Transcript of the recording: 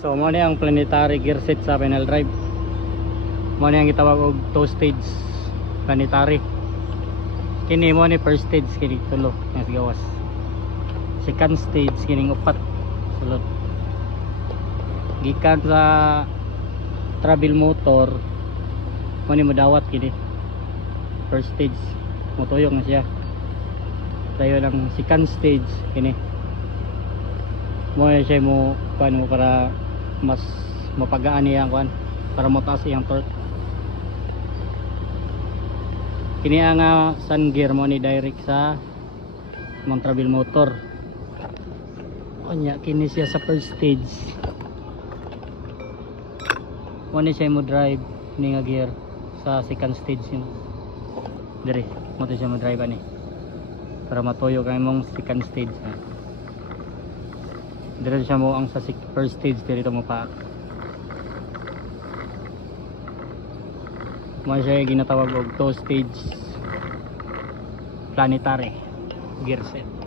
So mo ni ang planetary gear set sa final drive. Mo ni ang gitawag og two stage planetary. Kini mo ni first stage kini tulo nga gawas. Second stage kining upat sulod. Gikan sa travel motor mo ni modawat kini. First stage motuyong na siya. Dayon ang second stage kini. Mo siya mo paano para mas mapagaan niya ang kuan para mataas iyang torque. Kini ang sun gear mo ni direct sa mong travel motor. Onya kini siya sa first stage. Mo ni siya mo drive ni nga gear sa second stage yun. Dire mo to siya mo drive ani para matuyo kay mong second stage. Dire siya mo ang sa first stage dito mo pa. Mo siya ginatawag og two stage planetary gear set.